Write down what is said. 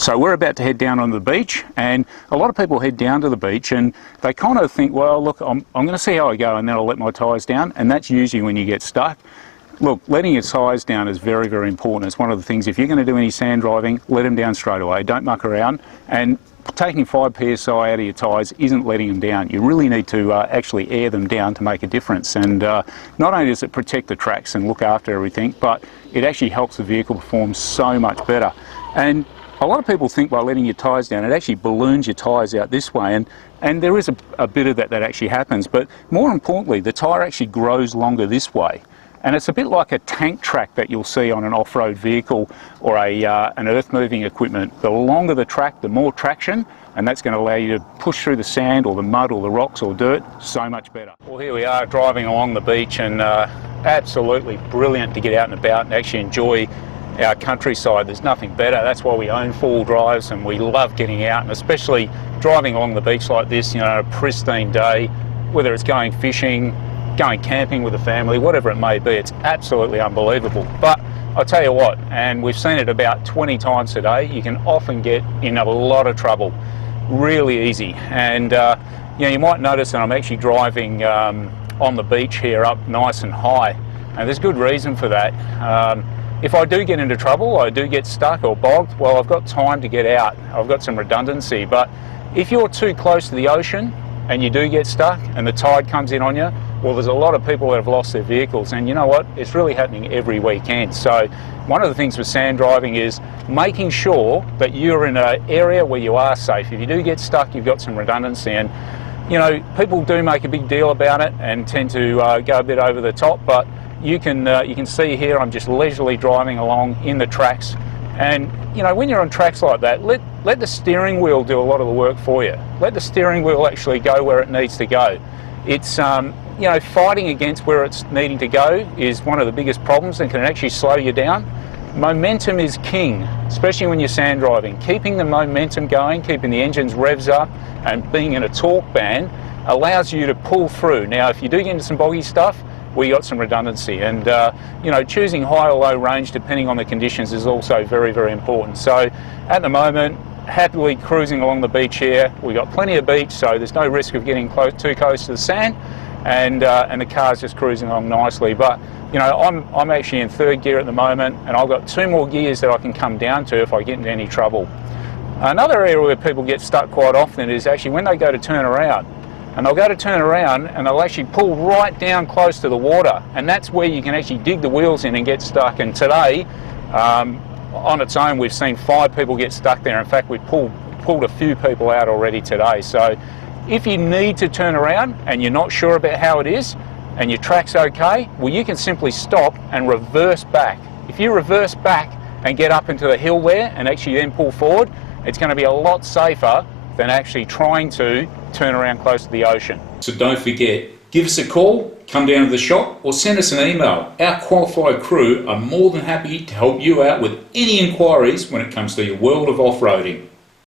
So we're about to head down on the beach, and a lot of people head down to the beach and they kind of think, well, look, I'm going to see how I go and then I'll let my tyres down, and that's usually when you get stuck. Look, letting your tyres down is very, very important. It's one of the things, if you're going to do any sand driving, let them down straight away. Don't muck around. And taking 5 psi out of your tyres isn't letting them down. You really need to actually air them down to make a difference. And not only does it protect the tracks and look after everything, but it actually helps the vehicle perform so much better. And a lot of people think by letting your tyres down, it actually balloons your tyres out this way. And there is a bit of that actually happens. But more importantly, the tyre actually grows longer this way. And it's a bit like a tank track that you'll see on an off-road vehicle or an earth-moving equipment. The longer the track, the more traction, and that's going to allow you to push through the sand or the mud or the rocks or dirt so much better. Well, here we are driving along the beach, and absolutely brilliant to get out and about and actually enjoy our countryside. There's nothing better. That's why we own 4-wheel drives, and we love getting out, and especially driving along the beach like this, you know, a pristine day, whether it's going fishing, going camping with the family, whatever it may be. It's absolutely unbelievable. But I'll tell you what, and we've seen it about 20 times today, you can often get in a lot of trouble really easy. And you know, you might notice that I'm actually driving on the beach here up nice and high, and there's good reason for that. If I do get into trouble, I do get stuck or bogged, well, I've got time to get out. I've got some redundancy. But if you're too close to the ocean and you do get stuck and the tide comes in on you, well, there's a lot of people that have lost their vehicles, and you know what? It's really happening every weekend. So one of the things with sand driving is making sure that you're in an area where you are safe. If you do get stuck, you've got some redundancy. And you know, people do make a big deal about it and tend to go a bit over the top, but you can see here I'm just leisurely driving along in the tracks. And you know, when you're on tracks like that, let the steering wheel do a lot of the work for you. Let the steering wheel actually go where it needs to go. It's you know, fighting against where it's needing to go is one of the biggest problems and can actually slow you down. Momentum is king, especially when you're sand driving. Keeping the momentum going, keeping the engine's revs up, and being in a torque band allows you to pull through. Now, if you do get into some boggy stuff, we got some redundancy, and you know, choosing high or low range depending on the conditions is also very, very important. So at the moment, happily cruising along the beach here. We've got plenty of beach, so there's no risk of getting too close to the sand, and the car's just cruising along nicely. But you know, I'm actually in 3rd gear at the moment, and I've got 2 more gears that I can come down to if I get into any trouble. Another area where people get stuck quite often is actually when they go to turn around. And they'll go to turn around and they'll actually pull right down close to the water, and that's where you can actually dig the wheels in and get stuck. And today, on its own, we've seen 5 people get stuck there. In fact, we've pulled a few people out already today. So if you need to turn around and you're not sure about how it is and your track's okay, well, you can simply stop and reverse back. If you reverse back and get up into the hill there and actually then pull forward, it's going to be a lot safer than actually trying to turn around close to the ocean. So don't forget, give us a call, come down to the shop, or send us an email. Our qualified crew are more than happy to help you out with any inquiries when it comes to your world of off-roading.